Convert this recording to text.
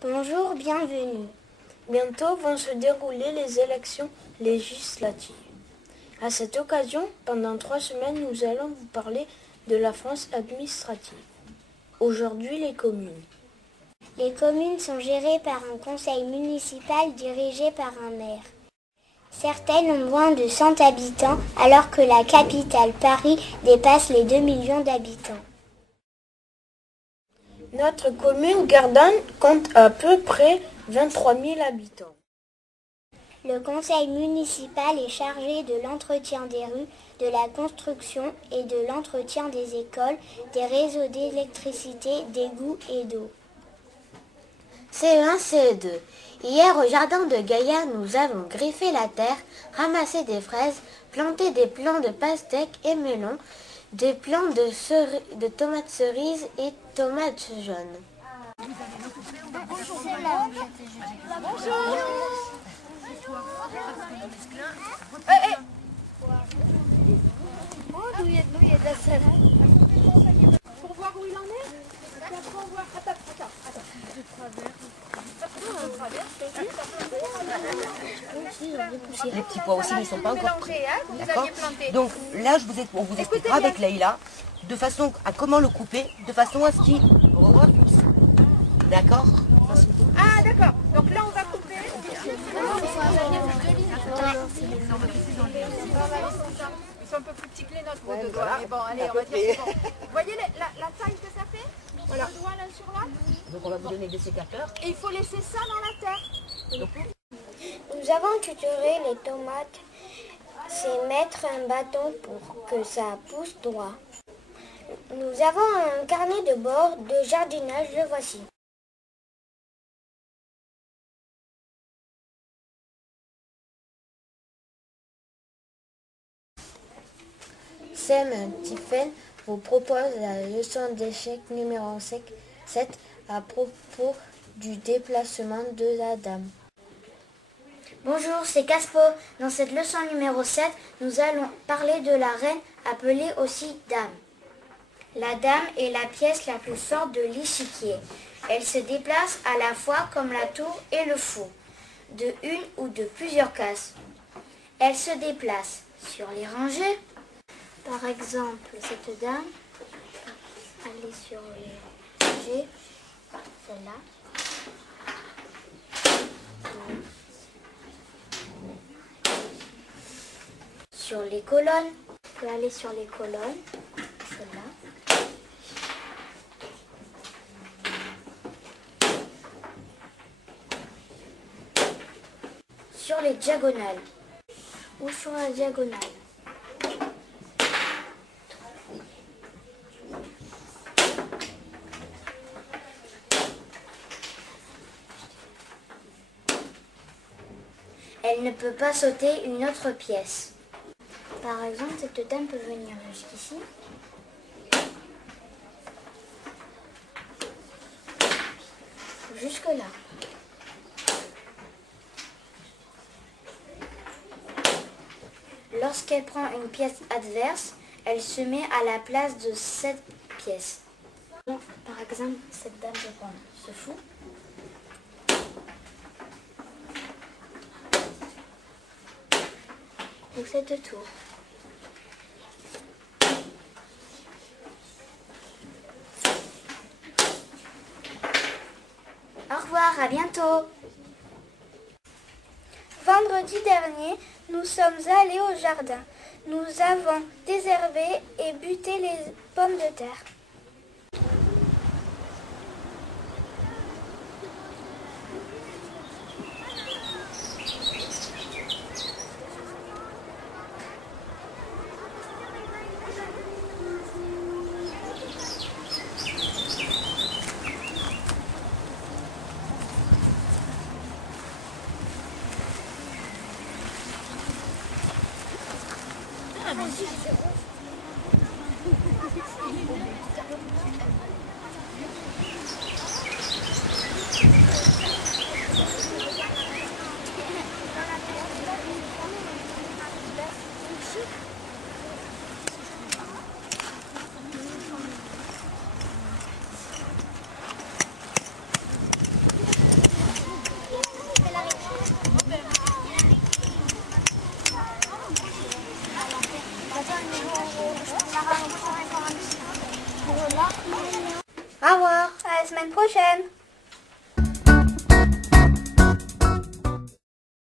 Bonjour, bienvenue. Bientôt vont se dérouler les élections législatives. À cette occasion, pendant 3 semaines, nous allons vous parler de la France administrative. Aujourd'hui, les communes. Les communes sont gérées par un conseil municipal dirigé par un maire. Certaines ont moins de 100 habitants, alors que la capitale, Paris, dépasse les 2 millions d'habitants. Notre commune, Gardanne, compte à peu près 23 000 habitants. Le conseil municipal est chargé de l'entretien des rues, de la construction et de l'entretien des écoles, des réseaux d'électricité, d'égouts et d'eau. CE1, CE2. Hier, au jardin de Gaillard, nous avons griffé la terre, ramassé des fraises, planté des plants de pastèques et melons, des plants de tomates cerises et tomates jaunes. Bonjour. Il y a de la salade. Pour voir où il en est. Et après on voit. Attends. Les petits pois aussi ne sont pas encore prêts. D'accord. Planté. Donc là, on vous expliquera avec Leïla de façon à comment le couper, de façon à ce qu'il repousse. D'accord. Ah d'accord. Donc là on va couper. Ils sont un peu plus petits que les nôtres, vos deux doigts. Mais bon, allez, on va dire que bon. Vous voyez la taille que ça fait? Voilà. Deux doigts l'un sur l'autre. Donc on va vous donner des sécateurs. Et il faut laisser ça dans la terre. Nous avons tutoré les tomates. C'est mettre un bâton pour que ça pousse droit. Nous avons un carnet de bord de jardinage, le voici. Sem Tiffen vous propose la leçon d'échecs numéro 7 à propos du déplacement de la dame. Bonjour, c'est Caspo. Dans cette leçon numéro 7, nous allons parler de la reine, appelée aussi dame. La dame est la pièce la plus forte de l'échiquier. Elle se déplace à la fois comme la tour et le fou, de une ou de plusieurs cases. Elle se déplace sur les rangées. Par exemple, cette dame, elle est sur les rangées, celle-là. Sur les colonnes, on peut aller sur les colonnes, celle-là. Sur les diagonales ou sur la diagonale. Elle ne peut pas sauter une autre pièce. Par exemple, cette dame peut venir jusqu'ici. Jusque là. Lorsqu'elle prend une pièce adverse, elle se met à la place de cette pièce. Donc, par exemple, cette dame peut prendre ce fou. Ou cette tour. Au revoir, à bientôt. Vendredi dernier, nous sommes allés au jardin. Nous avons désherbé et buté les pommes de terre. Au revoir. À la semaine prochaine.